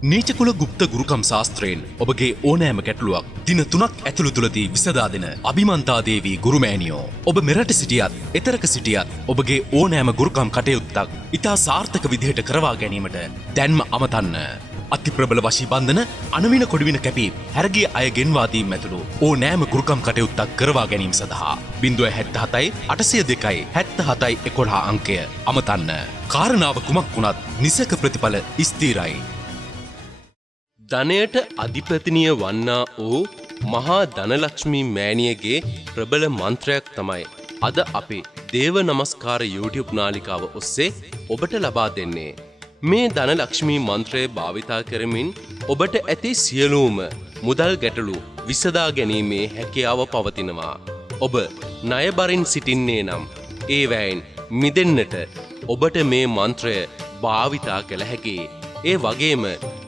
නීචකුල ගුප්ත ගුරුකම් ශාස්ත්‍රයෙන් ඔබගේ ඕනෑම ගැටලුවක් දින 3ක් ඇතුළු තුලදී විසඳා දෙන අභිමන්තා දේවී ගුරුමෑණියෝ ඔබ මෙරට සිටියත් එතරක සිටියත් ඔබගේ ඕනෑම ගුරුකම් කටයුත්තක් ඉතා සාර්ථක විදිහට කරවා ගැනීමට දැන්ම අමතන්න. අති ප්‍රබල වශී බන්ධන අනවින කොඩිවින කැපී හැරගිය අය ගෙන්වා දීම ඇතුළු ඕනෑම ගුරුකම් කටයුත්තක් කරවා ගැනීම සඳහා 077 802 77 11 අංකය අමතන්න. කාරණාව කුමක් වුණත් නිසක ප්‍රතිඵල ස්ථිරයි. ධනයට අධිපතිනිය වන්නා වූ මහා ධනලක්ෂ්මී මෑණියගේ ප්‍රබල මන්ත්‍රයක් තමයි අද අපේ දේව නමස්කාර YouTube නාලිකාව ඔස්සේ ඔබට ලබා දෙන්නේ. මේ ධනලක්ෂ්මී මන්ත්‍රය භාවිතා කරමින් ඔබට ඇති සියලුම මුදල් ගැටලු විසඳා ගැනීමේ හැකියාව පවතිනවා. ඔබ ණයබරින් සිටින්නේ නම් ඒවැයෙන් මිදෙන්නට ඔබට මේ මන්ත්‍රය භාවිතා කළ හැකියි. ඒ වගේම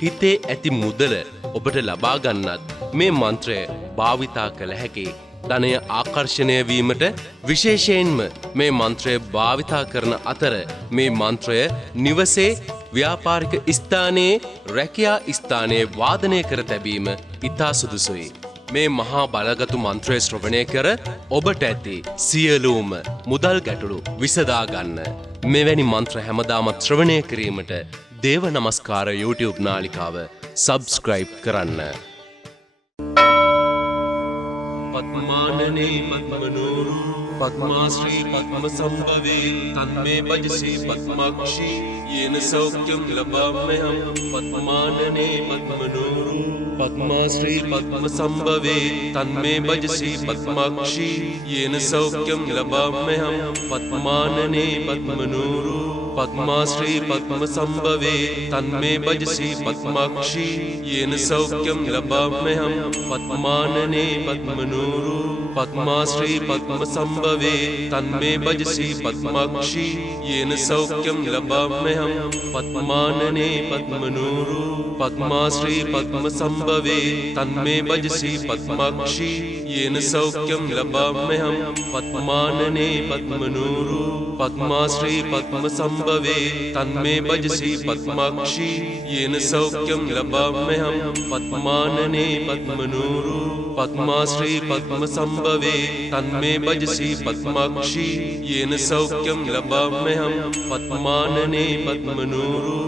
හිතේ ඇති මුදල ඔබට ලබා ගන්නත් මේ මන්ත්‍රය භාවිතා කළ හැකි. ධනය ආකර්ෂණය වීමට විශේෂයෙන්ම මේ මන්ත්‍රය භාවිතා කරන අතර මේ මන්ත්‍රය නිවසේ ව්‍යාපාරික ස්ථානයේ රැකියා ස්ථානයේ වාදනය කර තැබීම ඉතා සුදුසුයි. මේ මහා බලගතු මන්ත්‍රය ශ්‍රවණය කර ඔබට ඇති සියලුම මුදල් ගැටලු විසඳා ගන්න. මෙවැනි මන්ත්‍ර හැමදාමත් ශ්‍රවණය කිරීමට දේව නමස්කාර YouTube නාලිකාව සබ්ස්ක්‍රයිබ් කරන්න. පත්මානනේ පත්මනෝරු පත්මාශ්‍රී පත්ම සම්භවේ තන්මේ භජසී පත්මාක්ෂී යේන සෞඛ්‍යම් ලබාම්‍යහම්. පත්මානනේ පත්මනෝරු පත්මාශ්‍රී පත්ම සම්භවේ තන්මේ භජසී පත්මාක්ෂී යේන සෞඛ්‍යම් ලබාම්‍යහම්. පත්මානනේ පත්මනෝරු පත්මාශ්‍රී පත්ම සම්භවේ තන්මේ භජසී පත්මාක්ෂී යේන සෞඛ්‍යම් ලබාම්‍යහම්. පත්මානනේ පත්මනෝරු පත්මාශ්‍රී පත්ම සම්භවේ තන්මේ භජසී පත්මාක්ෂී යේන සෞඛ්‍යම් ලබාම්‍යහම්. පත්මානනේ පත්මනෝරු පත්මාශ්‍රී පත්ම සම්භවේ තන්මේ භජසී පත්මාක්ෂී යේන සෞඛ්‍යම් ලබාම්‍යහම්. පත්මානනේ පත්මනෝරු පත්මාශ්‍රී පත්ම සම්භවේ තන්මේ භජසී පත්මාක්ෂී යේන සෞඛ්‍යම් ලබාම්‍යහම්. පත්මානනේ පත්මනෝරු පත්මාශ්‍රී පත්ම සම්භවේ තන්මේ භජසී පත්මාක්ෂී යේන සෞඛ්‍යම් ලබාම්‍යහම්. පත්මානනේ පත්මනෝරු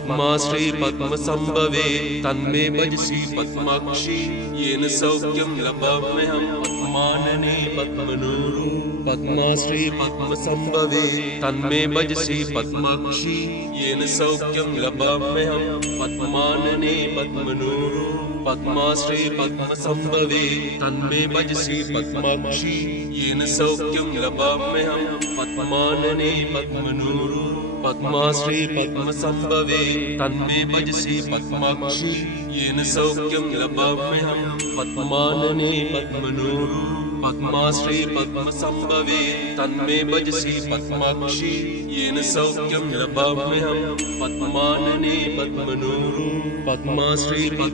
පත්මාශ්‍රී පත්ම සම්භවේ තන්මේ භජසී පත්මාක්ෂී යේන සෞඛ්‍යම් ලබාම්‍යහම්. පත්මානනේ පත්මනෝරු පත්මාශ්‍රී පත්ම සම්භවේ තන්මේ භජසී පත්මාක්ෂී යේන සෞඛ්‍යම් ලබාම්‍යහම්. පත්මානනේ පත්මනෝරු පත්මාශ්‍රී පත්ම සම්භවේ තන්මේ භජසී පත්මාක්ෂී යේන සෞඛ්‍යම් ලබාම්‍යහම්. පත්මානනේ පත්මනෝරු පත්මාශ්‍රී පත්ම සම්භවේ තන්මේ භජසී පත්මාක්ෂී යේන සෞඛ්‍යම් ලබාම්‍යහම්. පත්මානනේ පත්මනෝරු පත්මාශ්‍රී පත්ම සම්භවේ තන්මේ භජසී පත්මාක්ෂී යේන සෞඛ්‍යම් ලබාම්‍යහම්. පත්මානනේ පත්මනෝරු පත්මාශ්‍රී පත්ම සම්භවේ තන්මේ භජසී පත්මාක්ෂී යේන සෞඛ්‍යම් ලබාම්‍යහම්. පත්මානනේ පත්මනෝරු පත්මාශ්‍රී පත්ම සම්භවේ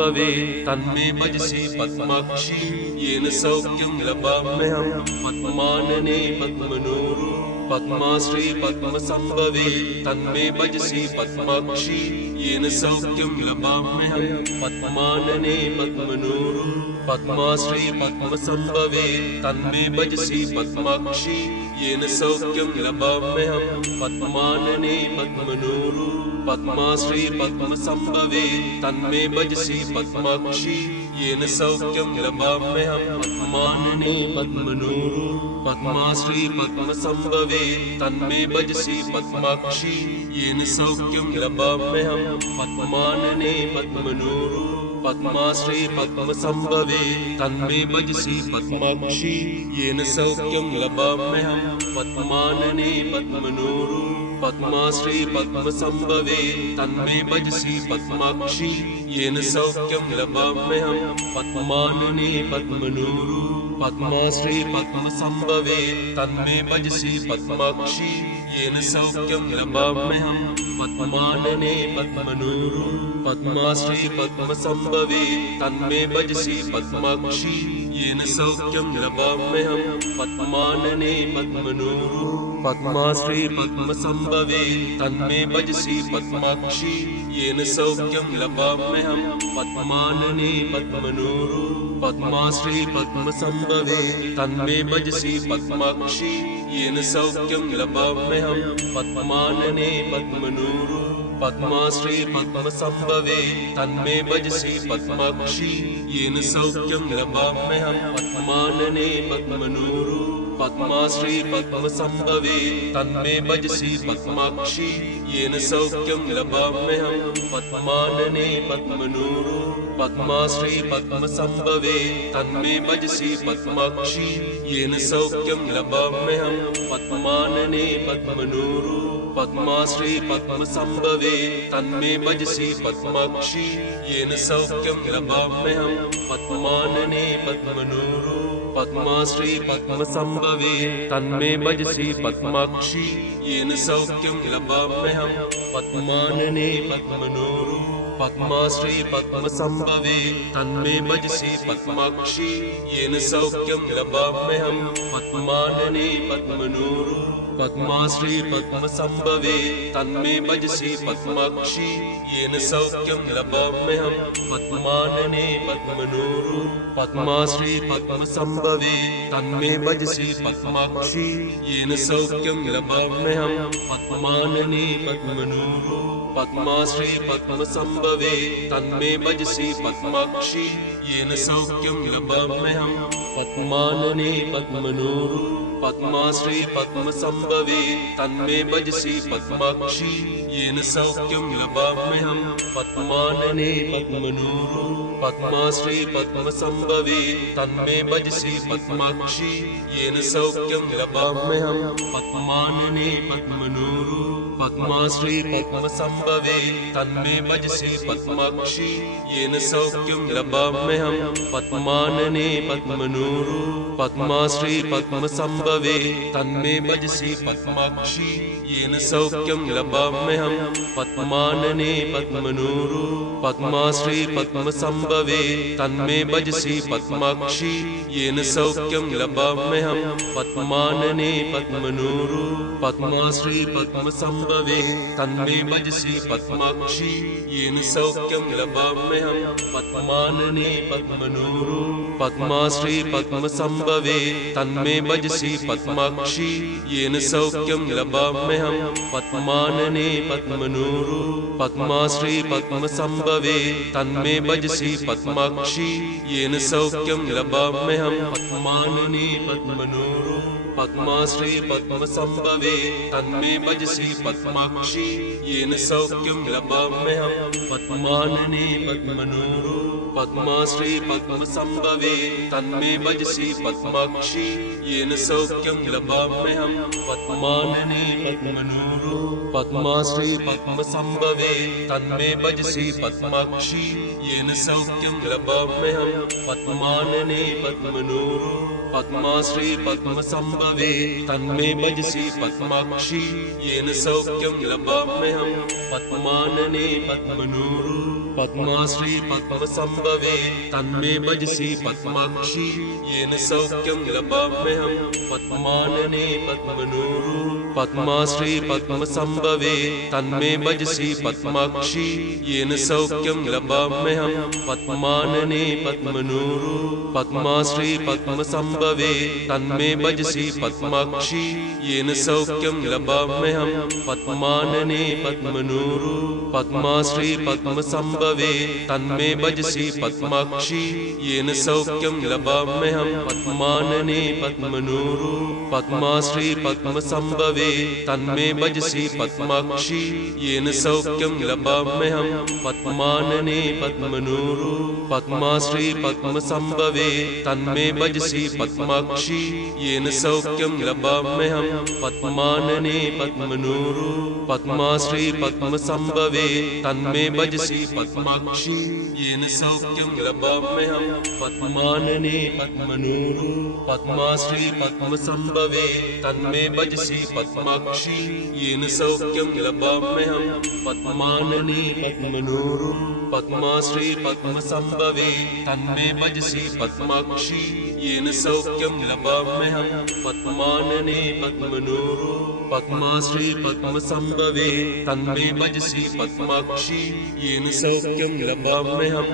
තන්මේ භජසී පත්මාක්ෂී යේන සෞඛ්‍යම් ලබාම්‍යහම්. පත්මානනේ පත්මනෝරු පත්මාශ්‍රී පත්ම සම්භවේ තන්මේ භජසී පත්මාක්ෂී යේන සෞඛ්‍යම් ලබාම්‍යහම්. පත්මානනේ පත්මනෝරු පත්මාශ්‍රී පත්ම සම්භවේ තන්මේ භජසී පත්මාක්ෂී යේන සෞඛ්‍යම් ලබාම්‍යහම්. පත්මානනේ පත්මනෝරු පත්මාශ්‍රී පත්ම සම්භවේ තන්මේ භජසී පත්මාක්ෂී යේන සෞඛ්‍යම් ලබාම්‍යහම්. පත්මානනේ පත්මනෝරු පත්මාශ්‍රී පත්ම සම්භවේ තන්මේ භජසී පත්මාක්ෂී යේන සෞඛ්‍යම් ලබාම්‍යහම්. පත්මානනේ පත්මනෝරු පත්මාශ්‍රී පත්ම සම්භවේ තන්මේ භජසී පත්මාක්ෂී යේන සෞඛ්‍යම් ලබාම්‍යහම්. පත්මානනේ පත්මනෝරු පත්මාශ්‍රී පත්ම සම්භවේ තන්මේ භජසී පත්මාක්ෂී යේන සෞඛ්‍යම් ලබාම්‍යහම්. පත්මානනේ පත්මනෝරු පත්මාශ්‍රී පත්ම සම්භවේ තන්මේ භජසී පත්මාක්ෂී යේන සෞඛ්‍යම් ලබාම්‍යහම්. පත්මානනේ පත්මනෝරු පත්මාශ්‍රී පත්ම සම්භවේ තන්මේ භජසී පත්මාක්ෂී येन सौख्यं लभाम्यहं पद्मानने पद्मनूरु पद्माश्री पद्मसंभवे तन्मे भजसि पद्माक्षी येन सौख्यं लभाम्यहं पद्मानने पद्मनूरु पद्माश्री पद्मसंभवे तन्मे भजसि पद्माक्षी येन सौख्यं लभाम्यहं पद्मानने पद्मनूरु पद्माश्री पद्मसंभवे तन्मे भजसि पद्माक्षी येन सौख्यं लभाम्यहं पद्मानने पद्मनूरु पद्माश्री पद्मसंभवे तन्मे भजसि पद्माक्षी येन सौख्यं लभाम्यहं पद्मानने पद्मनूरु पद्माश्री पद्मसंभवे तन्मे भजसि पद्माक्षी येन सौख्यं लभाम्यहं पद्मानने पद्मनूरु पद्माश्री पद्मसंभवे तन्मे भजसि पद्माक्षी येन सौख्यं लभाम्यहं पद्मानने पद्मनूरु पद्माश्री पद्मसंभवे तन्मे भजसि पद्माक्षी येन सौख्यं लभाम्यहं पद्मानने पद्मनूरु पद्माश्री पद्मसंभवे तन्मे भजसि पद्माक्षी येन सौख्यं लभाम्यहं पद्मानने पद्मनूरु पद्माश्री पद्मसंभवे तन्मे भजसि पद्माक्षी येन सौख्यं लभाम्यहं पद्मानने पद्मनूरु पद्माश्री पद्मसंभवे तन्मे भजसि पद्माक्षी येन सौख्यं लभाम्यहं पद्मानने पद्मनूरु पद्माश्री पद्मसंभवे तन्मे भजसि पद्माक्षी येन सौख्यं लभाम्यहं पद्मानने पद्मनूरु पद्माश्री पद्मसंभवे तन्मे भजसि पद्माक्षी येन सौख्यं लभाम्यहं पद्मानने पद्मनूरु पद्माश्री पद्मसंभवे तन्मे भजसि पद्माक्षी येन सौख्यं लभाम्यहं पद्मानने पद्मनूरु पद्माश्री पद्मसंभवे तन्मे भजसि पद्माक्षी येन सौख्यं लभाम्यहं पद्मानने पद्मनूरु पद्माश्री पद्मसंभवे तन्मे भजसि पद्माक्षी येन सौख्यं लभाम्यहं पद्मानने पद्मनूरु पद्माश्री पद्मसंभवे तन्मे भजसि पद्माक्षी येन सौख्यं लभाम्यहं पद्मानने पद्मनूरु पद्माश्री पद्मसंभवे तन्मे भजसि पद्माक्षी येन सौख्यं लभाम्यहं पद्मानने पद्मनूरु पद्माश्री पद्मसंभवे तन्मे भजसि पद्माक्षी येन सौख्यं लभाम्यहं पद्मानने पद्मनूरु पद्माश्री पद्मसंभवे तन्मे भजसि पद्माक्षी येन सौख्यं लभाम्यहं पद्मानने पद्मनूरु पद्माश्री पद्मसंभवे तन्मे भजसि पद्माक्षी येन सौख्यं लभाम्यहं पद्मानने पद्मनूरु पद्माश्री पद्मसंभवे तन्मे भजसि पद्माक्षी येन सौख्यं लभाम्यहं पद्मानने पद्मनूरु पद्माश्री पद्मसंभवे तन्मे भजसि पद्माक्षी येन सौख्यं लभाम्यहं पद्मानने पद्मनूरु पद्माश्री पद्मसंभवे तन्मे भजसि पद्माक्षी येन सौख्यं लभाम्यहं पद्मानने पद्मनूरु पद्माश्री पद्मसंभवे तन्मे भजसि पद्माक्षी येन सौख्यं लभाम्यहं पद्मानने पद्मनूरु पद्माश्री पद्मसंभवे तन्मे भजसि पद्माक्षी येन सौख्यं लभाम्यहं पद्मानने पद्मनूरु पद्माश्री पद्मसंभवे तन्मे भजसि पद्माक्षी येन सौख्यं लभाम्यहं पद्मानने पद्मनूरु पद्माश्री पद्मसंभवे तन्मे भजसि पद्माक्षी येन सौख्यं लभाम्यहं पद्मानने पद्मनूरु पद्माश्री पद्मसंभवे तन्मे भजसि पद्माक्षी येन सौख्यं लभाम्यहं पद्मानने पद्मनूरु पद्माश्री पद्मसंभवे तन्मे भजसि पद्माक्षी येन सौख्यं लभाम्यहं पद्मानने पद्मनूरु पद्माश्री पद्मसंभवे तन्मे भजसि पद्माक्षी येन सौख्यं लभाम्यहं पद्मानने पद्मनूरुं पद्माश्री पद्मसंभवे तन्मे भजसि पद्माक्षी येन सौख्यं लभाम्यहं पद्मानने पद्मनूरुं पद्माश्री पद्मसंभवे तन्मे भजसि पद्माक्षी येन सौख्यं लभाम्यहं